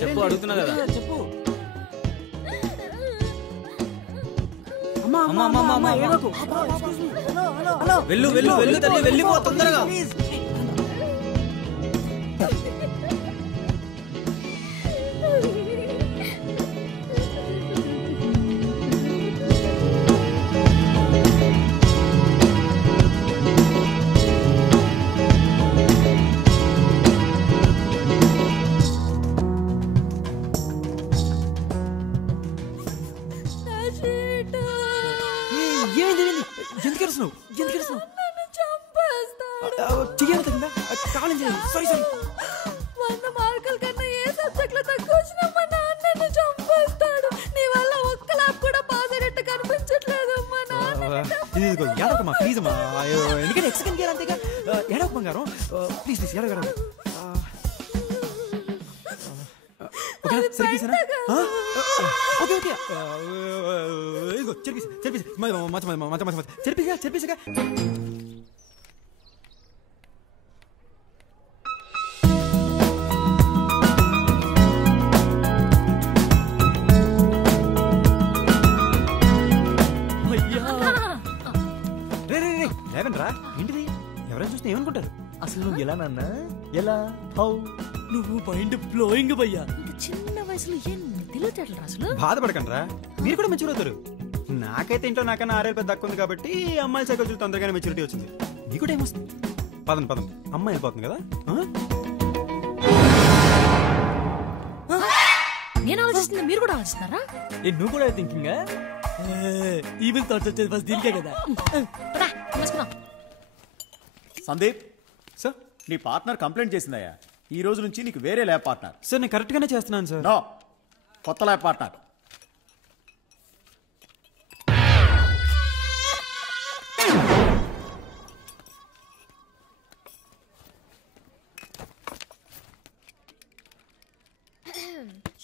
చెప్పు అడుగుతున్నా కదా చెప్పు వెళ్ళు వెళ్ళు వెళ్ళు తల్లి వెళ్ళిపో తొందరగా ఏంటిది ఎవరైనా చూస్తే ఏమనుకుంటారు అసలు నువ్వు ఎలా నాన్న ఎలా హౌ నువ్వు మైండ్ బ్లోయింగ్ భయ్యా చిన్న వయసులో ఏం తెలియట్లేదు అసలు బాధపడకండి రా మీరు కూడా మెచ్యూర్ అవుతారు నాకైతే ఇంట్లో నాకన్నా 6 ఏళ్ళు పెద్ద దక్కు ఉంది కాబట్టి అమ్మాయిల సైకిల్ తొందరగానే మెచ్యూరిటీ వచ్చింది నీకు కూడా ఏమొస్తుంది పదండి పదండి అమ్మాయి వెళ్ళిపోతుంది కదా నేను ఆలోచిస్తున్నా మీరు కూడా ఆలోచిస్తున్నారా నువ్వు కూడా థింకింగ్ ఈవెన్ థాట్స్ వచ్చేది ఫస్ట్ దీనికే కదా సందీప్ సార్ నీ పార్ట్నర్ కంప్లైంట్ చేసిందయ్యా ఈ రోజు నుంచి నీకు వేరే ల్యాబ్ పార్ట్నర్. సార్ నేను కరెక్ట్ గానే చేస్తున్నాను సార్. నో, కొత్త lab partner.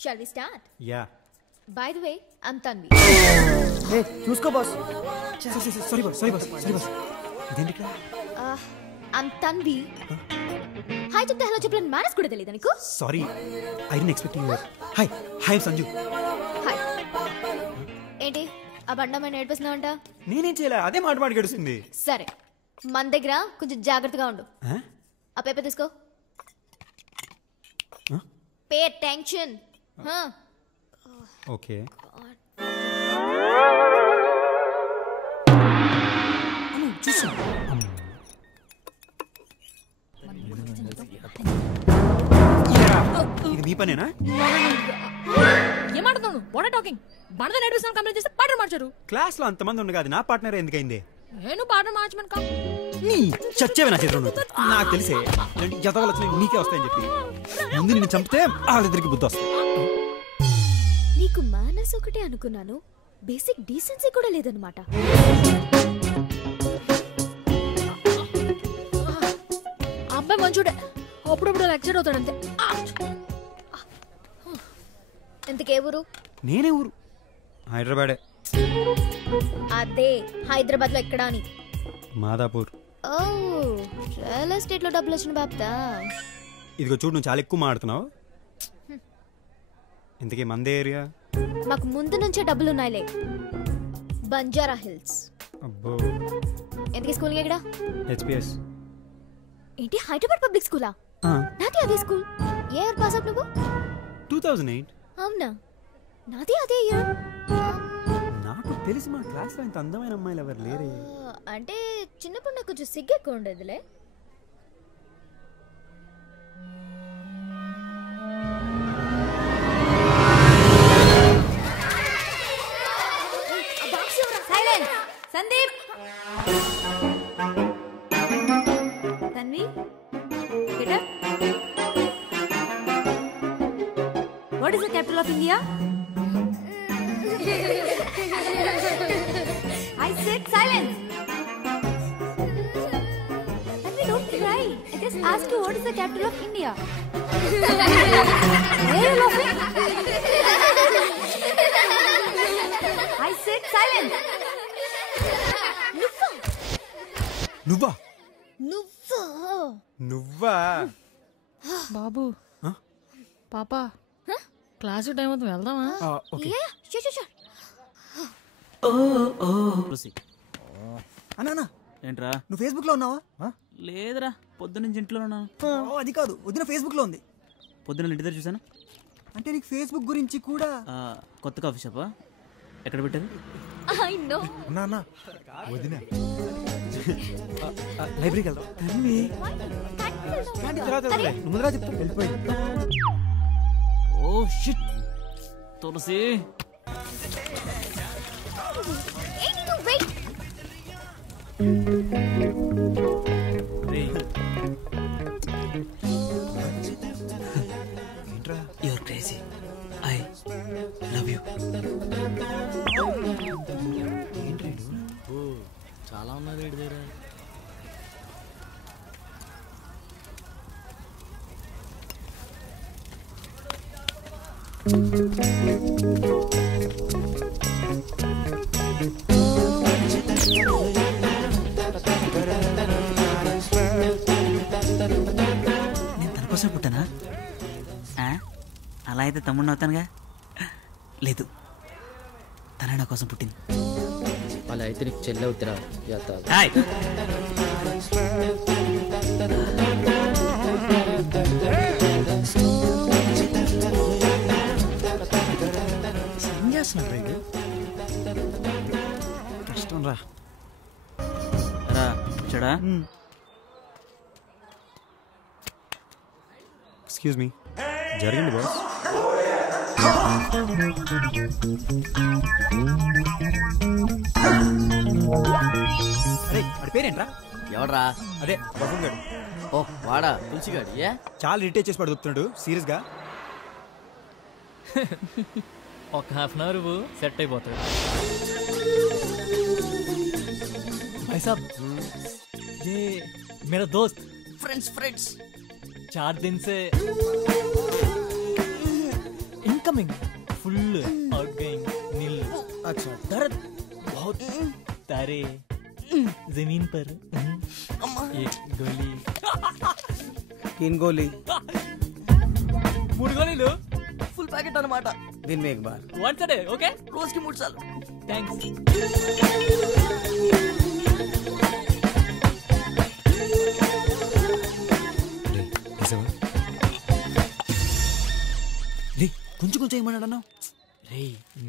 Shall we start? Yeah. By the way, I'm Tanvi. Hey, చూసుకో బాస్. Sorry boss. ఇదేంటి ఇక్కడ? I'm Tanvi. హాయ్ చెప్తే హలో చెప్పలేని మేనేజ్ కూడా తెలియదా నీకు? Sorry, I didn't expect you. Hi Sanju. Hi. ఏంటి ఆ బండమైన ఏడిపిస్తున్నావంట? నేనేం చేయలే, అదే మాట గడుస్తుంది. సరే, మన దగ్గర కొంచెం జాగ్రత్తగా ఉండు. ఆ పేపర్ తీసుకో. Pay attention. ఓకే. ఇది మీ పనేనా? ఏమాడుతున్నాను? What are talking? బండ నేర్పిస్తాను కంప్లైంట్ చేస్తే పార్ట్నర్ మార్చారు. క్లాస్ లో అంతమంది ఉండగా అది నా పార్ట్నర్ ఎందుకైంది? నేను పార్ట్నర్ మార్చమని కా నీ చచ్చేవే నా చేతిలో నువ్వు. నాకు తెలిసే జతవలు వచ్చినాయి నీకే వస్తాయని చెప్పి ముందు నిన్ను చంపితే వాళ్ళిద్దరికి బుద్ధి వస్తాయి. నీకు మేనర్స్ ఒకటే అనుకున్నాను, బేసిక్ డీసెన్సీ కూడా లేదన్నమాట. అబ్బాయి మంచుడే, అప్పుడప్పుడు లెక్చర్ అవుతాడు అంతే. ఇంతకే ఊరు? నేనే ఊరు హైదరాబాదే. అదే హైదరాబాద్ లో ఎక్కడా అని? మాదాపూర్. ఓ, రియల్ ఎస్టేట్ లో డబ్బులు వచ్చిన బాప్తా. ఇదిగో చూడు, నువ్వు చాలా ఎక్కువ మాడుతున్నావు. ఇంతకీ మందే ఏరియా? మాకు ముందు నుంచే డబ్బులు ఉన్నాయిలే. బంజారా హిల్స్. అబ్బో. ఎందుకే స్కూల్ ఎక్కడ? హెచ్పిఎస్. ఏంటి హైదరాబాద్ పబ్లిక్ స్కూలా? నాది అదే స్కూల్. ఏ ఇయర్ పాస్ అవుట్ నువ్వు? 2008. అవునా, నాది అదే ఇయర్. నాకు తెలిసి మా క్లాస్ లో ఇంత అందమైన అమ్మాయిలు ఎవరు లేరే. అంటే చిన్నప్పుడు నాకు కొంచెం సిగ్గు ఎక్కువ ఉండేదిలే. Sandeep, Tanvi, get up. What is the capital of India? I said silence. Tanvi, don't cry. I just asked you what is the capital of India. Why are you laughing? I said silence. నువ్వా? నువ్వా? నువ్వా? బాబు, పాపా class time అవుతుంది వెళ్దామా? Yeah, sure. అన్నా ఏంట్రా? నువ్వు Facebook లో ఉన్నావా? లేదురా, పొద్దున్న ఇంట్లో ఉన్నాను. అది కాదు, వదిన ఫేస్బుక్ లో ఉంది. పొద్దున్న ఇంటి దగ్గర చూసాను. అంటే నీకు ఫేస్బుక్ గురించి కూడా కొత్త కాఫీ షాపా? ఎక్కడ పెట్టారు? I know. అన్నా వదిన లైబ్రరీకి వెళ్దాం. ముందుగా చెప్తాను వెళ్ళిపోయింది. Oh shit Tulasi. Hey, no, wait. ఏంట్రా? You're crazy, I love you. చాలా ఉన్నారు వీడి దగ్గర. నేను తన కోసం పుట్టానా? అలా అయితే తమ్ముడిని అవుతానుగా. లేదు, తన నా కోసం పుట్టింది. అలా అయితే నీకు చెల్లె అవుతారా? కష్టం రా. చూడా, ఎక్స్క్యూజ్ మీ, జరిగింది బాస్. అరే వాడి పేరేంట్రా? ఎవడ్రా? అదే బఫూన్ గాడు. ఓ వాడా, తులసిగాడు. ఏ చాలా ఇరిటేట్ చేసి పడుతున్నాడు సీరియస్ గా. ఒక హాఫ్ అన్ అవర్ సెట్ అయిపోతాడు. भाई साहब, ये मेरा दोस्त ఫ్రెండ్స్ 4 दिन से इनकमिंग फुल आउटगोइंग नील. अच्छा, दर्द बहुत, तारे जमीन पर एक गोली, 3 गोली, 3 गोलीలు ఫుల్ ప్యాకెట్ అన్నమాట. दिन में एक बार. Once day. ఓకే, రోజుకి 3 సార్లు. థ్యాంక్స్. కొంచెం ఏమన్నాడు అన్నావు? రే,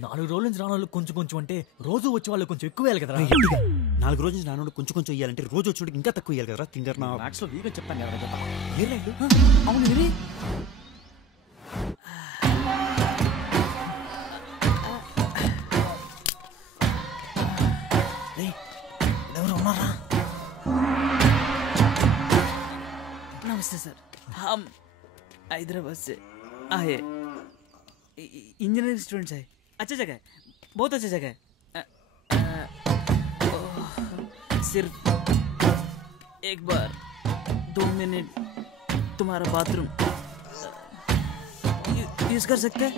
4 రోజుల నుంచి రాను కొంచెం అంటే రోజు వచ్చే వాళ్ళు కొంచెం ఎక్కువ వేయాలి కదా. 4 రోజుల నుంచి నాన్నోడు కొంచెం ఇయ్యాలంటే రోజు వచ్చి ఇంకా తక్కువ ఇయ్యాలి కదా. తింగర్ నా మ్యాథ్స్లో వీగా చెప్పాను కదా. అవును ఇది. ఎవరు ఉన్నారా? नमस्ते सर, हम हैदराबाद से आए. इंजीनियरिंग स्टूडेंट्स है. अच्छा जगह है, बहुत अच्छा जगह है. सिर्फ एक बार 2 मिनट तुम्हारा बाथरूम यूज कर सकते हैं?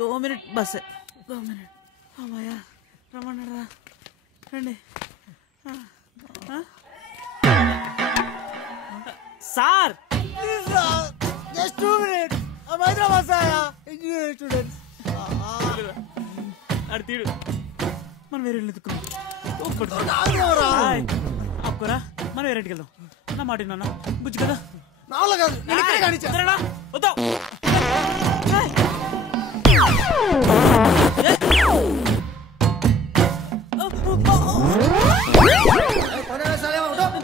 2 मिनट बस है, 2 मिनट. अम्माया रमणरा రండి. Sir just 2 minutes. हम हैदराबाद से आया इंजीनियरिंग स्टूडेंट्स. అడి తీడు, మనం వేరే ఎత్తుకున్నాం. ఆపుకోరా, మనం వేరే ఇంటికి వెళ్దాం. నా మాట నాన్న బుజ్జి కదా. నా వల్ల కాదు, నేను ఇక్కడే కానిచ్చా. వద్దాం.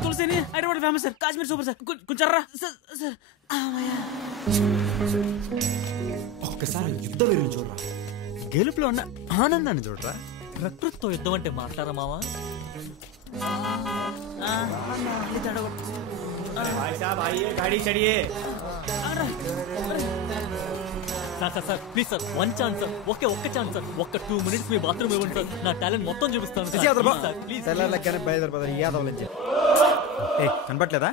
తులసిని Hyderabad famous sir, Kashmir super sir. కొంచెం రా సార్. ఒక్కసారి యుద్ధ వీరుని చూడరా, గెలుపులో ఉన్న ఆనందాన్ని చూడరా. ప్రకృతితో యుద్ధం అంటే మాట్లాడరా మావా? గాడి చడియే. Sir please sir, 1 chance sir. ఒక్క ఛాన్స్ సార్. ఒక్క 2 మినిట్స్ మీ బాత్రూమ్ ఇవ్వండి సార్. నా టాలెంట్ మొత్తం చూపిస్తాను సార్. ప్లీజ్. బయలుదేరిపోతారు యాదవ్ నుంచి. కనపట్లేదా?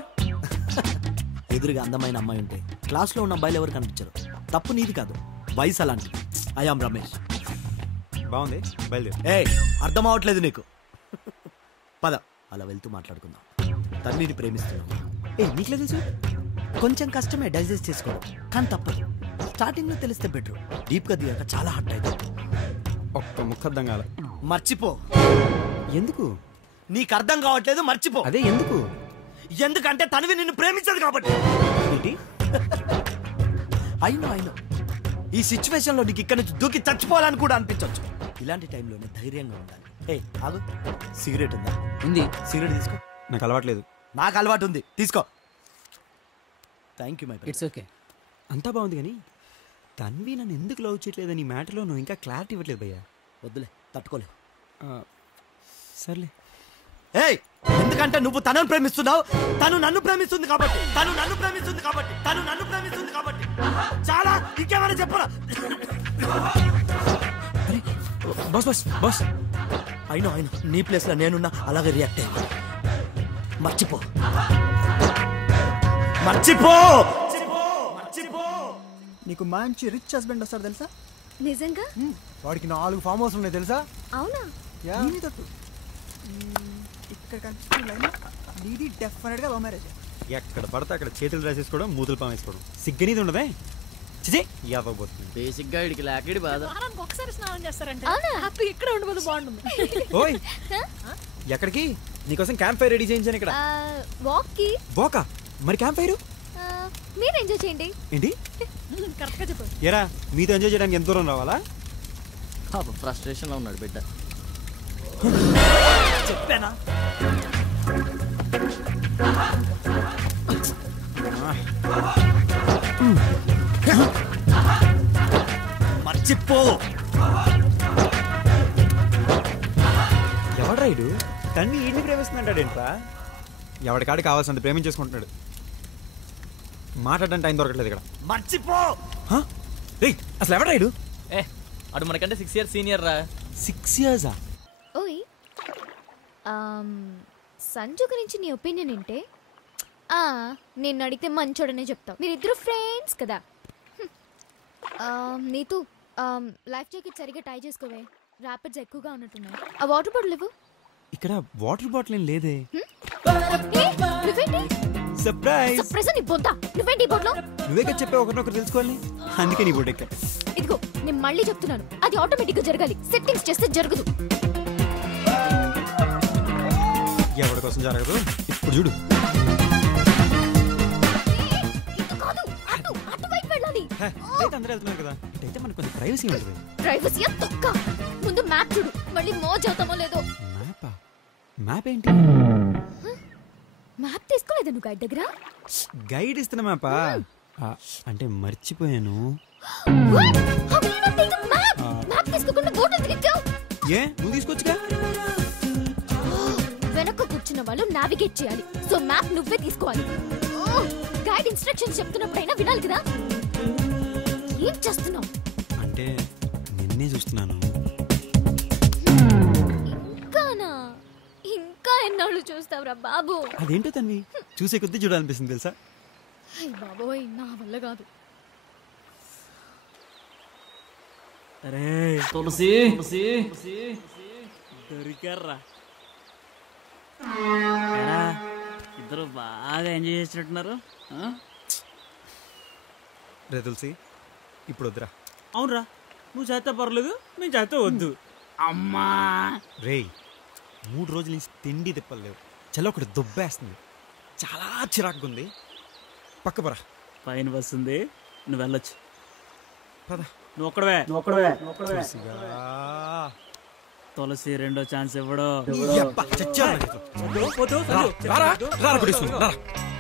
ఎదురుగా అందమైన అమ్మాయి ఉంటే క్లాస్లో ఉన్న అబ్బాయిలు ఎవరు కనిపించరు. తప్పు నీది కాదు, వయసు అలాంటిది. ఐఆమ్ రమేష్. బాగుంది, బయలుదేరి. అర్థం అవట్లేదు నీకు. పద, అలా వెళ్తూ మాట్లాడుకుందాం. తన్నిని ప్రేమిస్తున్నావు. నీకులే తెలుసు. కొంచెం కష్టమే డైజెస్ట్ చేసుకోవడం, కానీ తప్పదు. స్టార్టింగ్ లో తెలిస్తే బెటర్, డీప్ గా దిగాక చాలా హార్ట్ అవుతుంది. ఒక్క ముక్క అర్థం కాల. మర్చిపో. ఎందుకు? నీకు అర్థం కావట్లేదు, మర్చిపో. అదే ఎందుకు? ఎందుకంటే తనవి నిన్ను ప్రేమించదు కాబట్టి. ఏంటి? అయినో ఈ సిచ్యువేషన్ లో నీకు ఇక్కడ నుంచి దూకి చచ్చిపోవాలని కూడా అనిపించవచ్చు. ఇలాంటి టైంలోనే ధైర్యంగా ఉండాలి. ఏ ఆగు, సిగరెట్ ఉందా? ఉంది. సిగరెట్ తీసుకో. నాకు అలవాట్లేదు. నాకు అలవాటు ఉంది, తీసుకో. Thank you my it's okay. అంతా బాగుంది కానీ తన్వి నన్ను ఎందుకు లవ్ చేయట్లేదని ఈ మ్యాటర్లో నువ్వు ఇంకా క్లారిటీ ఇవ్వట్లేదు భయ్యా. వద్దులే, తట్టుకోలేవు. సర్లే. ఏయ్, ఎందుకంటే నువ్వు తనను ప్రేమిస్తున్నావు, తను నన్ను ప్రేమిస్తుంది కాబట్టి. చాలా ఇంకేమైనా చెప్పరా? బాస్ అయినో నీ ప్లేస్ లో నేనున్నా అలాగే రియాక్ట్ అయ్యి. మర్చిపో. నీకు మంచి రిచ్ హస్బెండ్ వస్తాడు తెలుసా? నిజంగా? వాడికి 4 ఫామ్ హౌస్ ఉన్నాయి తెలుసా? అవునా? ఇక్కడ కనిపిస్తున్న లైన్ నీది డెఫినెట్ గా లవ్ మ్యారేజ్. ఎక్కడ పడితే అక్కడ చేతులు రాసేసుకోవడం, మూతులు పామేసుకోవడం, సిగ్గనీది ఉండదే. చిజే యాదవబోతుంది. బేసిక్ గా ఇడికి లాకిడి బాధ. ఒకసారి స్నానం చేస్తారంటే అవునా? హ్యాపీ ఇక్కడ ఉండబోదు బాగుంటుంది. ఓయ్ ఎక్కడికి? నీకోసం క్యాంప్ ఫైర్ రెడీ చేయించాను ఇక్కడ. వాక్ కి. బోకా? మరి క్యాంప్ ఫైర్ మీరు ఎంజాయ్ చేయండి. ఏంటి? కరెక్ట్ గా చెప్పు. ఎరా మీతో ఎంజాయ్ చేయడానికి ఎంత దూరం రావాలా? ఫ్రస్ట్రేషన్ లో ఉన్నాడు బిడ్డ. చెప్పానా? మర్చిపో. ఎవడు రైడు తన్ని ఈడిని ప్రేమిస్తున్నాడేంట్రా? ఎవడికాడు కావాల్సినంత ప్రేమించేసుకుంటున్నాడు. మాట్లాడడానికి టైం దొరకట్లేదు ఇక్కడ. మర్చిపో. అసలు ఎవడు రైడు? అడు మనకంటే 6 years సీనియర్ రా. 6 years? ఓయ్ సంజు గురించి నీ ఒపీనియన్ ఏంటే? నేను అడిగితే మంచోడనే చెప్తావు. మీరిద్దరు ఫ్రెండ్స్ కదా. నీతు లైఫ్ జాకెట్ సరిగ్గా టై చేసుకోవే, ర్యాపిడ్స్ ఎక్కువగా ఉన్నట్టున్నాయి. ఆ వాటర్ బాటిల్ ఇవ్వు. ఇక్కడ వాటర్ బాటిల్ ఏం లేదే. సర్ప్రైజ్. సర్ప్రైజ్ నీ బొద్దా. నువ్వేంటి ఈ బొట్లో? నువ్వే కదా చెప్పే ఒకరినొకరు తెలుసుకోవాలి, అందుకే నీ బోట్ ఎక్కా. ఇదిగో నేను మళ్ళీ చెప్తున్నాను, అది ఆటోమేటిక్ గా జరగాలి. సెట్టింగ్స్ చేస్తే జరగదు. ఎవరి కోసం జరగదు ఇప్పుడు చూడు. అందరూ వెళ్తున్నారు కదా, ఇటైతే మనకు కొంచెం ప్రైవసీ ఉంటుంది. ప్రైవసీ తొక్క. ముందు మ్యాప్ చూడు, మళ్ళీ మోజ్ అవుతామో లేదో. మ్యాపా? మ్యాప్ ఏంటి? మ్యాప్ తీసుకోలేదా నువ్వు గైడ్ దగ్గర? గైడ్ ఇస్తున్న మ్యాపా? అంటే మర్చిపోయాను. మ్యాప్ తీసుకోకుండా బోట్ ఎందుకు ఎక్కావు? ఏ నువ్వు తీసుకొచ్చుగా. వెనక కూర్చున్న వాళ్ళు నావిగేట్ చేయాలి, సో మ్యాప్ నువ్వే తీసుకోవాలి. గైడ్ ఇన్స్ట్రక్షన్స్ చెప్తున్నప్పుడైనా వినాలి కదా. ఏం చేస్తున్నావు? అంటే నిన్నే చూస్తున్నాను. ఇంకానా? ఇంకా ఎన్నాళ్ళు చూస్తావురా బాబు? అదేంటో తన్వి చూసే కొద్దీ చూడాలనిపిస్తుంది తెలుసా. బాబోయ్ నా వల్ల కాదు. అరే తులసి దొరికారా. ఇద్దరు బాగా ఎంజాయ్ చేసినట్టున్నారు. రే తులసి ఇప్పుడు వద్దురా. అవునరా, నువ్వు చేస్తే పర్లేదు, మేము చేస్తే వద్దు. అమ్మా రే 3 రోజుల నుంచి తిండి తిప్పలేవు, చల్ల ఒకటి దుబ్బేస్తుంది, చాలా చిరాకుగా ఉంది. పక్క పరా. పైన వస్తుంది, నువ్వు వెళ్ళొచ్చు. పద. నువ్వు ఒక్కడవే. తులసి రెండో ఛాన్స్ ఇవ్వడు.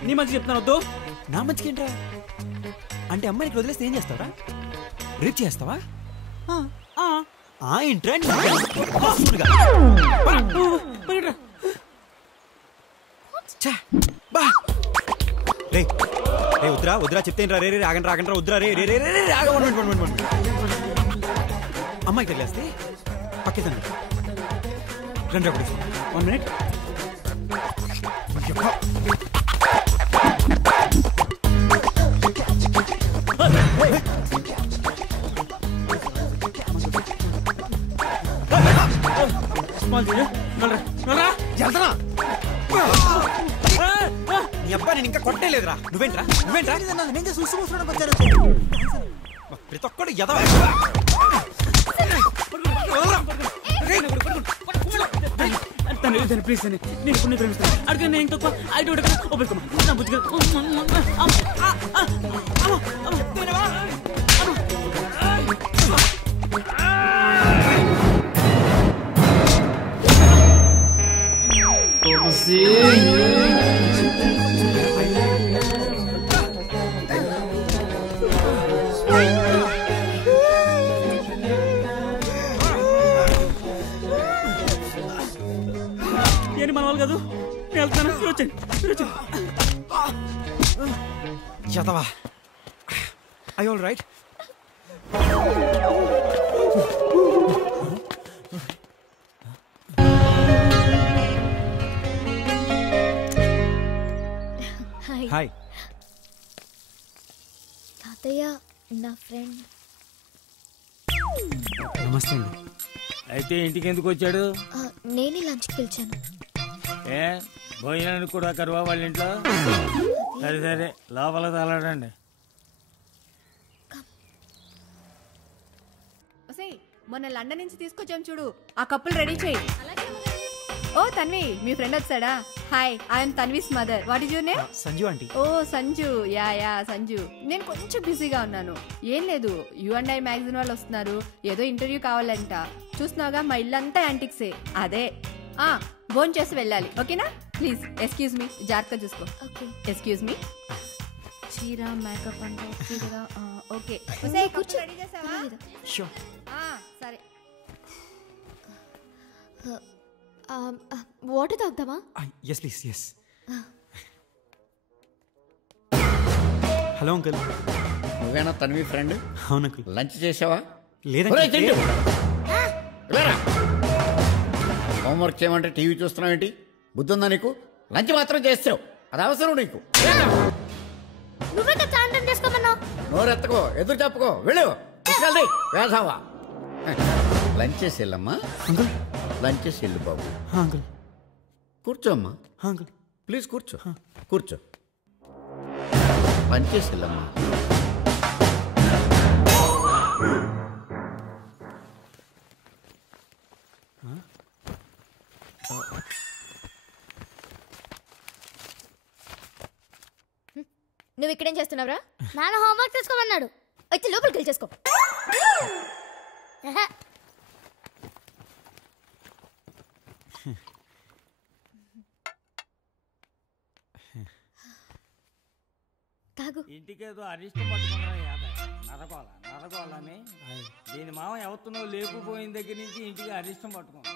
నీ మంచి చెప్తాను వద్దు. నా మంచికి ఏంట్రా? అంటే అమ్మాయికి వదిలేస్తే ఏం చేస్తావా? రేప్ చేస్తావా? ఏంట్రా వద్దురా వద్దురా చెప్తేంట్రా. రే ఆగండి వద్దురా. రే అమ్మాయికి వదిలేస్తే పక్కేదండి. రండి అప్పుడు 1 minute. నీ అబ్బా నేను ఇంకా కొట్టలేదురా. నువ్వేంట్రా? నేను చూసి వచ్చాను. ప్రతి ఒక్కడు ప్లీజ్ అని నేను ఇప్పుడు ప్రేమిస్తాను అడిగా నేను తక్కువ ఐదు నా బుద్ధిగా ఏంటి మన వాళ్ళు కాదు నేను వెళ్తాను వచ్చాను చదవా ఐ ఆల్ రైట్ హాయ్ తాతయ్య నా ఫ్రెండ్. నమస్తే అండి. అయితే ఇంటికి ఎందుకు వచ్చాడు? నేనే లంచ్కి పిలిచాను. ఏ భోజనానికి కూడా కరువా వాళ్ళ ఇంట్లో? సరే సరే లోపల తలాడండి. మొన్న లండన్ నుంచి తీసుకొచ్చాం చూడు, ఆ కప్పులు రెడీ చేయి. ఓ తన్వి, మీ ఫ్రెండ్ వచ్చాడా? Hi, I'm Tanvi's mother. What is your name? Sanju aunty. Oh Sanju, yeah Sanju. నేను కొంచెం బిజీగా ఉన్నాను. ఏం లేదు, U&I మ్యాగజైన్ వాళ్ళు వస్తున్నారు, ఏదో ఇంటర్వ్యూ కావాలంట. చూస్తున్నావుగా మా ఇల్లంతా యాంటిక్సే. అదే భోజనం చేసి వెళ్ళాలి, ఓకేనా? ప్లీజ్ ఎక్స్క్యూజ్ మీ, జాగ్రత్తగా చూసుకో. Excuse me. చీర మేకప్ అంటే ఓకే కదా? ఓకే. కూర్చో. రెడీ చేసావా? సరే. వాటర్ తాగుతావా? Yes please. Yes. Hello uncle. నువ్వేనా తన్వి ఫ్రెండ్? అవును అంకుల్. లంచ్ చేసావా? లేదండి. హోంవర్క్ చేయమంటే టీవీ చూస్తున్నావు ఏంటి? బుద్ధి ఉందా నీకు? లంచ్ మాత్రం చేస్తావు, అది అవసరం నీకు. నోరెత్తకో, ఎదురు చెప్పుకో, వెళ్ళు. తీసుకెళ్ళి వేసావా? లంచ్ చేసి వెళ్ళమ్మా. లంచ్ చేసి వెళ్ళు బాబు. అంకుల్ కూర్చో అమ్మా. అంకుల్ ప్లీజ్ కూర్చో. కూర్చో. లంచ్ చేసి వెళ్ళమ్మా. నువ్వు ఇక్కడేం చేస్తున్నావురా? నాన్న హోంవర్క్ చేసుకోమన్నాడు. అయితే లోపలికి వెళ్ళి చేసుకో. తాగు. ఇంటికేదో అరిష్టం పట్టుకున్నా నరకోవాలని దీని మామ ఎవరినో లేకపోయిన దగ్గర నుంచి ఇంటికి అరిష్టం పట్టుకున్నా.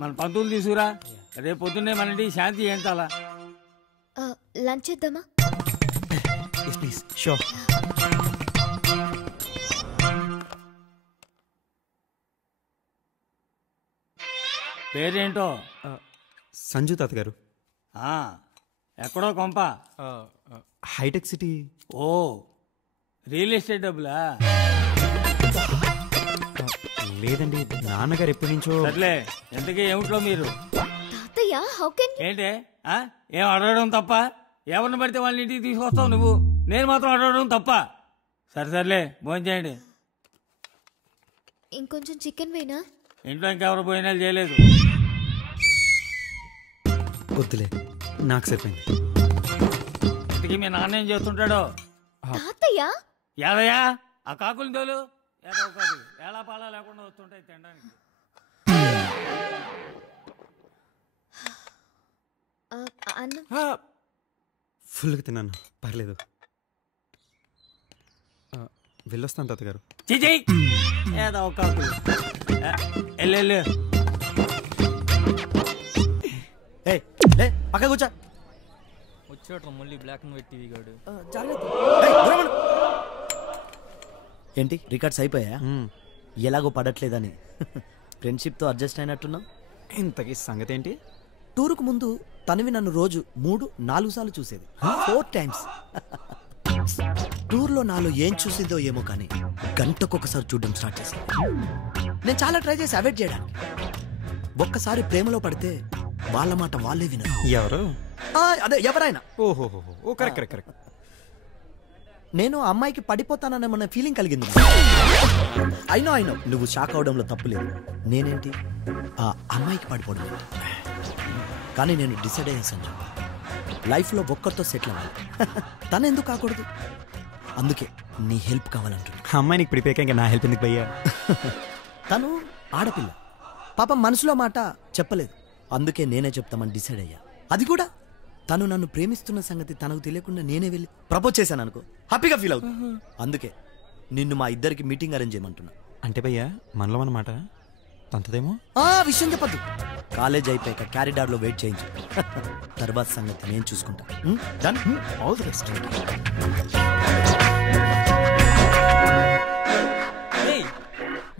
మన పంతులు తీసుకురా, రేపు పొద్దున్నే మన ఇంటికి శాంతి ఏంటాలా? లంచ్ చేద్దామా? ప్లీజ్. షూర్. పేరేంటో? సంజు తాత గారు. ఎక్కడో కొంప? Hitech city. Oh, real estate డబ్బులా? లేదండి, నాన్నగారు ఎప్పటి నుంచో. సర్లే, ఎంతకీ ఏమిట్లో మీరు? తాతయ్య హౌ కెన్ ఏంటే ఏం అడగడం తప్ప? ఎవరిని పడితే వాళ్ళని ఇంటికి తీసుకొస్తావు నువ్వు, నేను మాత్రం అడగడం తప్ప? సర్లే భోజనం చేయండి. ఇంకొంచెం చికెన్ వేనా? ఇంట్లో ఇంకెవరు భోజనాలు చేయలేదు. వద్దులే, నాకు సరిపోయింది. ఇంతకీ మీ నాన్న ఏం చేస్తుంటాడో? తాతయ్య యాదయ్యా, ఆ కాకులు తోలు. ఏదో ఒకటి ఎలా పాలా లేకుండా వస్తుంటాయి తినడానికి. ఫుల్గా తిన్నాను, పర్లేదు. వెళ్ళొస్తాను తాతగారు. చిజయ్, ఏదో ఒక కాకులు. వెళ్ళు. పక్క కూర్చో. వచ్చాడు మళ్ళీ బ్లాక్ అండ్ వైట్ టీవీ గాడు. ఏంటి రికార్డ్స్ అయిపోయా? ఎలాగో పడట్లేదని ఫ్రెండ్షిప్తో అడ్జస్ట్ అయినట్టున్నావు. ఇంతకీ సంగతి ఏంటి? టూరుకు ముందు తనవి నన్ను రోజు 3-4 సార్లు చూసేది. 4 times. టూర్లో నాలో ఏం చూసిందో ఏమో కానీ గంటకొకసారి చూడడం స్టార్ట్ చేసింది. నేను చాలా ట్రై చేసి అవాయిడ్ చేయడానికి. ఒక్కసారి ప్రేమలో పడితే వాళ్ళ మాట వాళ్ళే వినరు. ఎవరు? అదే ఎవరైనా. ఓహో, కరెక్ట్. నేను ఆ అమ్మాయికి పడిపోతానన్న ఫీలింగ్ కలిగింది. అయినో నువ్వు షాక్ అవడంలో తప్పు లేదు. నేనేంటి ఆ అమ్మాయికి పడిపోవడం లేదు. కానీ నేను డిసైడ్ అయ్యాను సంజయ్, లైఫ్లో ఒక్కరితో సెటిల్ అవ్వాలి. తను ఎందుకు కాకూడదు? అందుకే నీ హెల్ప్ కావాలంటున్నా. అమ్మాయి నీకు ప్రిపేర్ ఇంకా నా హెల్ప్ ఎందుకు భయ్యా? తను ఆడపిల్ల, పాపం మనసులో మాట చెప్పలేదు. అందుకే నేనే చెప్తామని డిసైడ్ అయ్యా. అది కూడా తను నన్ను ప్రేమిస్తున్న సంగతి తనకు తెలియకుండా నేనే వెళ్ళి ప్రపోజ్ చేశాను అనుకో, హ్యాపీగా ఫీల్ అవుతుంది. అందుకే నిన్ను మా ఇద్దరికి మీటింగ్ అరేంజ్ చేయమంటున్నా. అంటే భయ్యా మనలో అన్నమాట తంతదేమో. విషయం చెప్పద్దు. కాలేజ్ అయిపోయాక క్యారిడార్ లో వెయిట్ చేయించు. తర్వాత సంగతి నేను చూసుకుంటా. డన్. All the best.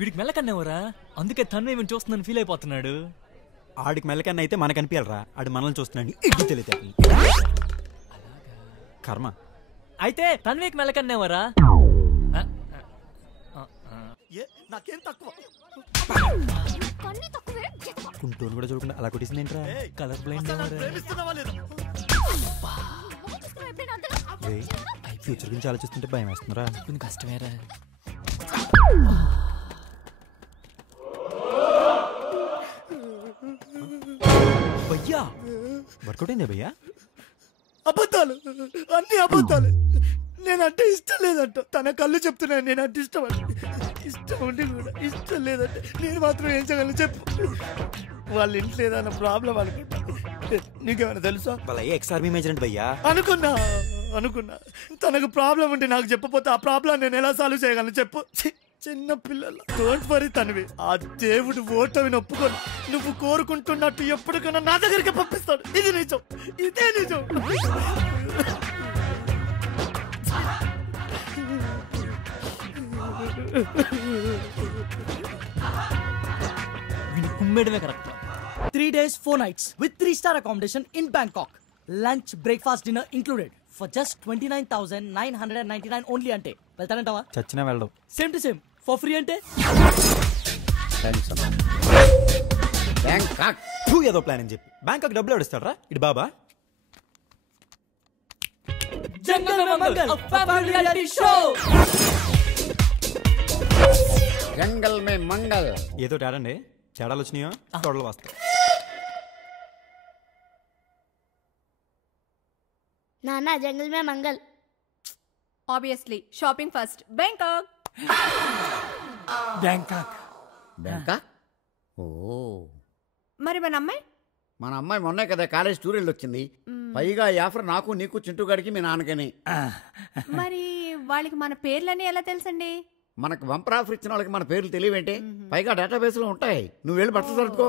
వీడికి మెల్లకన్నేవరా, అందుకే తను ఏమి చూస్తుందని ఫీల్ అయిపోతున్నాడు. ఆడికి మెల్లకన్నా అయితే మనకు అనిపించాలరా, ఆడు మనల్ని చూస్తున్నాడు. ఇడ్డు తెలియదు కర్మ. అయితే తన్వీకి మెల్లకన్నేవరా? నాకేం తక్కువ. కుంటూరు కూడా చూడకుండా అలా కొట్టేసింది ఏంట్రా? కలర్ బ్లైండ్ ఫ్యూచర్ గురించి ఆలోచిస్తుంటే భయం వేస్తుందిరా. కొంచెం కష్టమేరా. భయ్యా వర్కౌట్ అయిందే భయ్యా? అబద్ధాలు, అన్ని అబద్ధాలు. నేనంటే ఇష్టం లేదంట. తన కళ్ళు చెప్తున్నాను నేనంటే ఇష్టం అంటే. ఇష్టం ఉండి కూడా ఇష్టం లేదంటే నేను మాత్రం ఏం చేయగలను చెప్పు? వాళ్ళ ఇంట్లో ఏదైనా ప్రాబ్లం అనుకుంటా. నీకేమైనా తెలుసా? వాళ్ళ ఎక్స్ ఆర్మీ మేజర్ అంటే భయ్యా. అనుకున్నా తనకు ప్రాబ్లం ఉంటే నాకు చెప్పపోతే ఆ ప్రాబ్లం నేను ఎలా సాల్వ్ చేయగలను చెప్పు? చిన్న పిల్లలు. డోంట్ వరీ తనవి. ఆ దేవుడు ఓటమి ఒప్పుకొని నువ్వు కోరుకుంటున్నట్టు ఎప్పటికైనా నా దగ్గరికి పంపిస్తాడు. ఇది నిజం, ఇదే నిజం. కుమ్మేయడమే correct. 3 days 4 nights with 3-star accommodation in Bangkok. Lunch, breakfast, dinner included for just 29,999 only అంటే వెళ్తానంటావా? చచ్చినా వెళ్ళడం. Same to same for free అంటే బ్యాంకాక్ ఏదో ప్లాన్ అని చెప్పి బ్యాంకాక్ డబ్బులు ఎవడిస్తాడరా ఇటు బాబా? జంగల్ మే మంగల్ ఫ్యామిలీ రియాలిటీ షో. జంగల్ మే మంగల్. ఏదో తేడండి, తేడాలు వచ్చినాయో తొడలు వస్తాయి. నానా జంగల్ మే మంగల్. Obviously shopping first. Bangkok. Bangkok. ఓ మరి మన అమ్మాయి? మన అమ్మాయి మొన్నే కదా కాలేజ్ టూర్ వెళ్ళి వచ్చింది. పైగా ఈ ఆఫర్ నాకు, నీకు, చింటూ గారికి, మీ నాన్నకని. మరి వాళ్ళకి మన పేర్లని ఎలా తెలుసండి? మనకు బంపర్ ఆఫర్ ఇచ్చిన వాళ్ళకి మన పేర్లు తెలియవేంటే? పైగా డేటాబేస్ లో ఉంటాయి. నువ్వు వెళ్ళి బట్టలు సర్దుకో.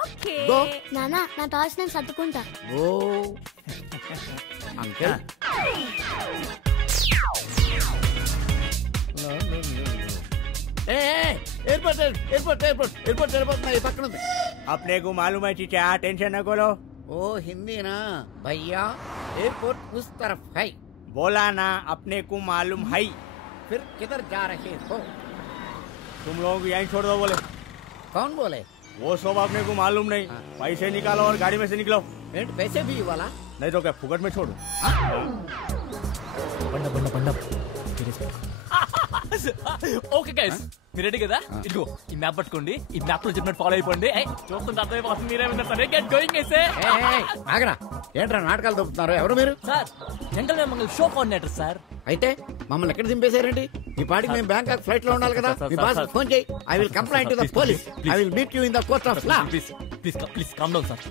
ఓకే నానా, నా టాస్ నేను సర్దుకుంటా. ఓ uncle. Airport airport airport airport airport में पकड़ दे. अपने को मालूम है चीचा, टेंशन न करो. ओ हिंदी ना भैया, एयरपोर्ट उस तरफ है. बोला ना, अपने को मालूम है. फिर किधर जा रहे हो? तुम लोग यहीं छोड़ दो. बोले कौन बोले? वो सब अपने को मालूम नहीं. पैसे निकालो और गाड़ी में से निकलो. पैसे भी वाला नहीं तो क्या फुकट में छोड़ो. ఓకే గైస్, మీరు రెడీ కదా? ఇదిగో ఈ మ్యాప్ పట్టుకోండి. ఈ మ్యాప్ లో చెప్పినట్టు ఫాలో అయిపోండి. చూస్తుంటే అర్థమైపోతుంది మీరేమన్నా సరే. గెట్ గోయింగ్ అయితే. ఆగరా, ఏంట్రా నాటకాలు దొప్పుతున్నారు? ఎవరు మీరు? సార్, జంగల్ మే మంగల్ షో కోఆర్డినేటర్ సార్. అయితే మమ్మల్ని ఎక్కడ దింపేశారండి? ఈ పాటికి మేము బ్యాంకాక్ ఫ్లైట్ లో ఉండాలి కదా. మీ బాస్ ఫోన్ చేయి. I will complaint to the police. I will meet you in the court of law. Please calm down sir.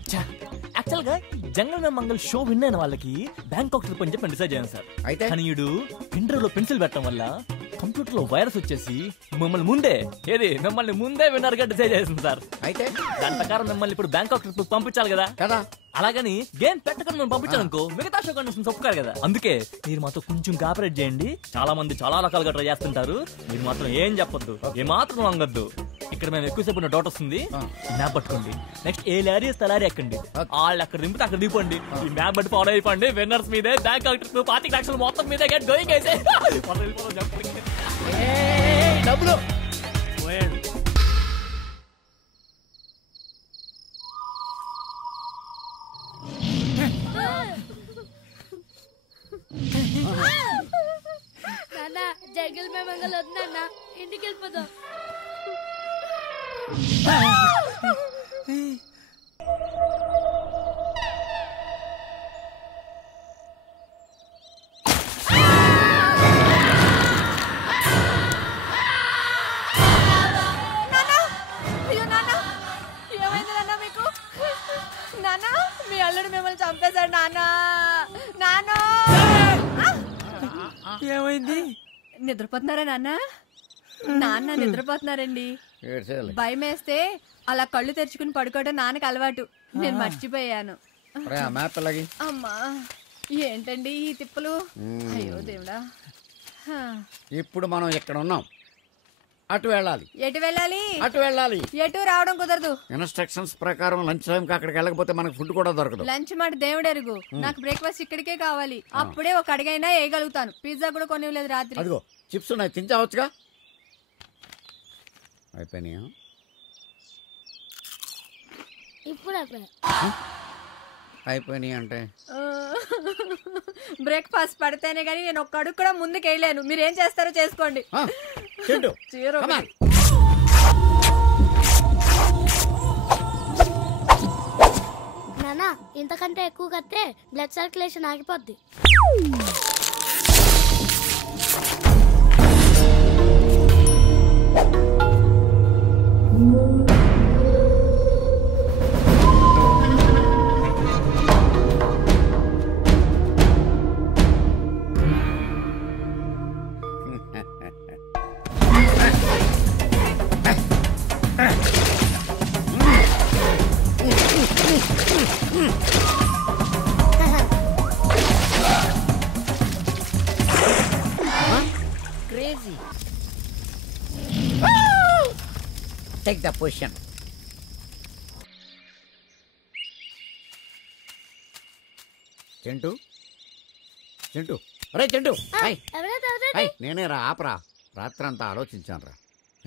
Actual గా జంగల్ మే మంగల్ షో విన్ అయిన వాళ్ళకి బ్యాంకాక్ ట్రిప్ అని చెప్పి డిసైడ్ చేయాలి సార్. అయితే కానీ ఈడు పెన్డ్రైవ్ లో పెన్సిల్ పెట్టడం వల్ల కంప్యూటర్ లో వైరస్ వచ్చేసి మిమ్మల్ని ముందే విన్నర్ గా డిసైడ్ చేసింది సార్. అయితే దాని ప్రకారం మిమ్మల్ని ఇప్పుడు బ్యాంకాక్ ట్రిప్ పంపించాలి కదా. అలాగని గేమ్ పెట్టకుండా మేము పంపించాలనుకో మిగతా షో కండిషన్స్ ఒప్పుకోరు కదా. అందుకే మీరు మాతో కొంచెం కోఆపరేట్ చేయండి. చాలా మంది చాలా రకాలుగా ట్రై చేస్తుంటారు. మీరు మాత్రం ఏం చెప్పొద్దు, ఏ మాత్రం వంగద్దు. ఇక్కడ మేము ఎక్కువసేపు ఉన్న డౌట్ వస్తుంది. మ్యాప్ పట్టుకోండి. నెక్స్ట్ ఏ లారీ తలారీ ఎక్కండి. వాళ్ళు అక్కడ దింపితే అక్కడ దింపండి. ఈ మ్యాప్ బట్టి ఫాలో అయిపోండి. విన్నర్స్ మీదే బ్యాంకాక్ ట్రిప్ 25 లక్షలు మొత్తం మీదే. గెట్ గోయింగ్ అయితే. డబ్బులు సైకిల్ మేమంగల్ వద్దన్న ఇంటికి వెళ్ళిపోదాం. నానా మీ అల్లుడు మిమ్మల్ని చంపేశాడు నానా. నానా ఏమైంది? నిద్రపోతున్నారా నాన్న? నాన్న నిద్రపోతున్నారండి. భయం వేస్తే అలా కళ్ళు తెరుచుకుని పడుకోవడం నాన్నకు అలవాటు. నేను మర్చిపోయాను. అమ్మా ఏంటండి ఈ తిప్పలు? అయ్యో దేవుడా. ఇప్పుడు మనం ఎక్కడ ఉన్నాం? అటు వెళ్ళాలి. ఎటు వెళ్ళాలి? అటు వెళ్ళాలి. ఎటు రావడం కుదరదు. ఇన్స్ట్రక్షన్స్ ప్రకారం లంచ్ టైం అక్కడికి వెళ్ళకపోతే మనకు ఫుడ్ కూడా దొరకదు. లంచ్ మాట దేవుడు ఎరుగు. నాకు బ్రేక్ఫాస్ట్ ఇక్కడికే కావాలి. అప్పుడే ఒక అడిగైనా వేయగలుగుతాను. పిజ్జా కూడా కొనివ్వలేదు రాత్రి. అదిగో చిప్స్ ఉన్నాయి, తింటావచ్చుగా. అయిపోయినాయా? ఇప్పుడు అయిపోయినాయి అంటే బ్రేక్ఫాస్ట్ పడితేనే గానీ నేను ఒక్క అడుగు కూడా ముందుకు వేయలేను. మీరేం చేస్తారో చేసుకోండి. నానా ఇంతకంటే ఎక్కువ కడితే బ్లడ్ సర్క్యులేషన్ ఆగిపోద్ది. Crazy. Take the position. Chentu Chentu అరే చెంటు నేనే రా ఆపరా. రాత్రంతా ఆలోచించాను రా.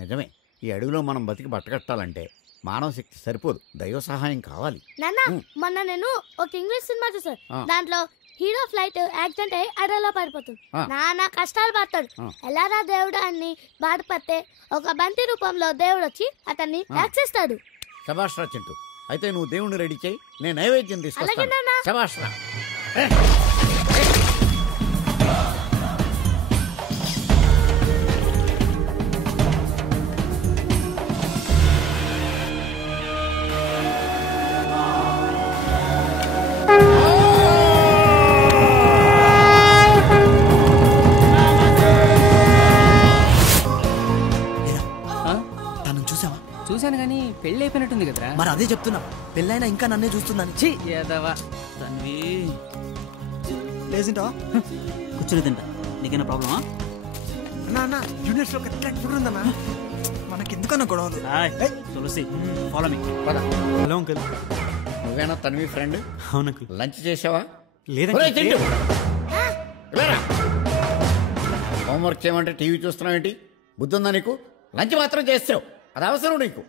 నిజమే, ఈ అడవిలో మనం బతికి బట్టకట్టాలంటే మానవ శక్తి సరిపోదు, దైవ సహాయం కావాలి. నాన్న మొన్న నేను ఒక ఇంగ్లీష్ సినిమా చూసాను. దాంట్లో హీరో ఫ్లైట్ యాక్సిడెంట్ అయ్యి అడవిలో పడిపోతుంది. నాన్న కష్టాలు పడతాడు. ఎలారా దేవుడు అని బాధపడితే ఒక బంతి రూపంలో దేవుడు వచ్చి అతన్ని రక్షిస్తాడు. శభాష్ రా చింటూ. అయితే నువ్వు దేవుణ్ణి రెడీ చేయి, నేను నైవేద్యం తీసుకొస్తాను. శభాష్ రా. చూశాను కానీ పెళ్లి అయిపోయినట్టుంది కదరా. మరి అదే చెప్తున్నా, పెళ్ళైనా ఇంకా నన్నే చూస్తుందని. లేచింటావా? కూర్చొని తింటా. నీకైనా ప్రాబ్లమా? యూనివర్స్ లో ఫుడ్ ఉందన్నా. మనకెందుకన్నా గొడవలు? తులసి ఫాలో మీ. Hello uncle. నువ్వేనా తన్వి ఫ్రెండ్? అవును. లంచ్ చేసావా? లేదండి. హోంవర్క్ చేయమంటే టీవీ చూస్తున్నావు ఏంటి? బుద్ధి ఉందా నీకు? లంచ్ మాత్రం చేస్తావు, అది అవసరం నీకు.